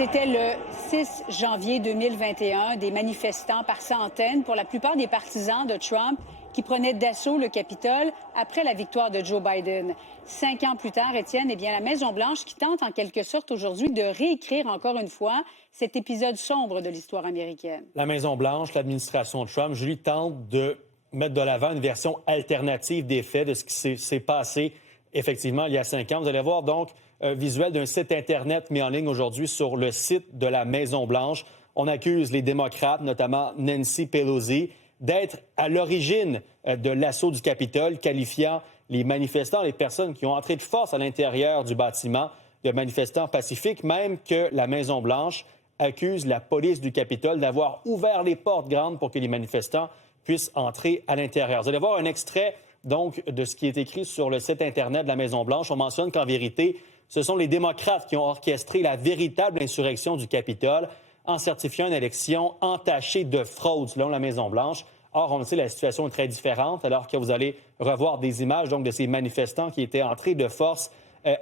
C'était le 6 janvier 2021, des manifestants par centaines, pour la plupart des partisans de Trump, qui prenaient d'assaut le Capitole après la victoire de Joe Biden. 5 ans plus tard, Étienne, eh bien, la Maison-Blanche qui tente en quelque sorte aujourd'hui de réécrire encore une fois cet épisode sombre de l'histoire américaine. La Maison-Blanche, l'administration Trump, Julie, tente de mettre de l'avant une version alternative des faits, de ce qui s'est passé effectivement il y a 5 ans. Vous allez voir donc un visuel d'un site Internet mis en ligne aujourd'hui sur le site de la Maison-Blanche. On accuse les démocrates, notamment Nancy Pelosi, d'être à l'origine de l'assaut du Capitole, qualifiant les manifestants, les personnes qui ont entré de force à l'intérieur du bâtiment, de manifestants pacifiques, même que la Maison-Blanche accuse la police du Capitole d'avoir ouvert les portes grandes pour que les manifestants puissent entrer à l'intérieur. Vous allez voir un extrait donc de ce qui est écrit sur le site Internet de la Maison-Blanche. On mentionne qu'en vérité, ce sont les démocrates qui ont orchestré la véritable insurrection du Capitole en certifiant une élection entachée de fraude, selon la Maison-Blanche. Or, on le sait, la situation est très différente, alors que vous allez revoir des images donc, de ces manifestants qui étaient entrés de force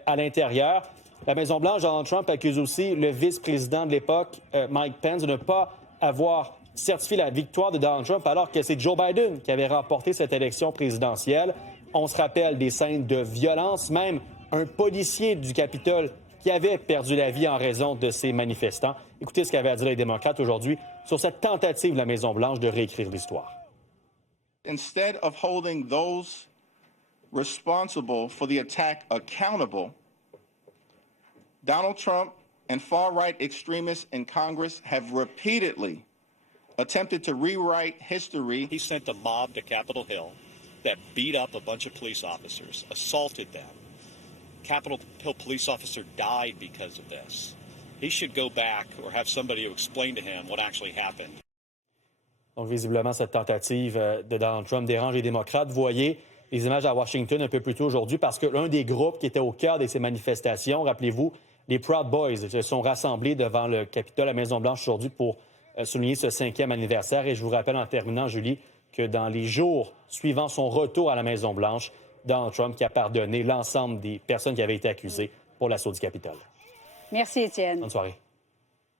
à l'intérieur. La Maison-Blanche, Donald Trump accuse aussi le vice-président de l'époque, Mike Pence, de ne pas avoir certifié la victoire de Donald Trump, alors que c'est Joe Biden qui avait remporté cette élection présidentielle. On se rappelle des scènes de violence, même un policier du Capitole qui avait perdu la vie en raison de ces manifestants. Écoutez ce qu'avaient à dire les démocrates aujourd'hui sur cette tentative de la Maison-Blanche de réécrire l'histoire. Instead of holding those responsible for the attack accountable, Donald Trump and far-right extremists in Congress have repeatedly attempted to rewrite history. He sent a mob to Capitol Hill that beat up a bunch of police officers, assaulted them. Capitol Hill police officer died because of this. He should go back or have somebody to explain to him what actually happened. Donc, visiblement, cette tentative de Donald Trump dérange les démocrates. Vous voyez les images à Washington un peu plus tôt aujourd'hui parce que l'un des groupes qui était au cœur de ces manifestations, rappelez-vous, les Proud Boys, se sont rassemblés devant le Capitole, la Maison-Blanche aujourd'hui pour souligner ce 5e anniversaire. Et je vous rappelle en terminant, Julie, que dans les jours suivant son retour à la Maison-Blanche, Donald Trump qui a pardonné l'ensemble des personnes qui avaient été accusées pour l'assaut du Capitole. Merci, Étienne. Bonne soirée.